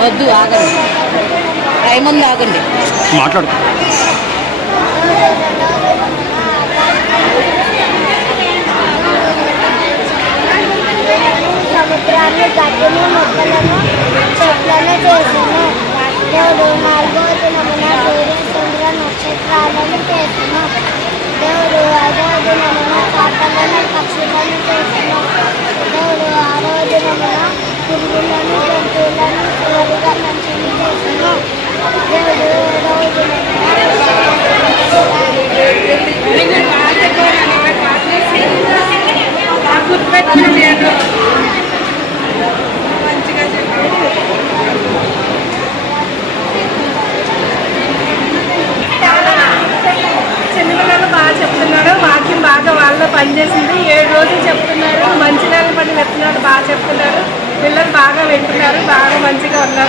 వద్దు ఆగండి, టైం ఉంది ఆగండి. మాట్లాడు. సముద్రాన్ని గడ్డిని మొక్కలను చెట్లను చేసెను. దేవుడు నాలుగవ దినమున సూర్య చంద్ర నక్షత్రాలను చేసెను. దేవుడు ఐదవ దినమున కాకలను పక్షులను చేసెను. దేవుడు ఆరవ దినమున పురుగులను జంతువులను చివరిగా మంచిని చేసెను. దేవుడు ఏడవ దినమున చిన్నపిల్లలు బాగా చెప్తున్నాడు, వాక్యం బాగా వాళ్ళలో పనిచేసింది. 7 రోజులు చెప్తున్నారు, మంచి నెల పడి చెప్తున్నాడు, బాగా చెప్తున్నారు. పిల్లలు బాగా వింటున్నారు, బాగా మంచిగా ఉన్నారు.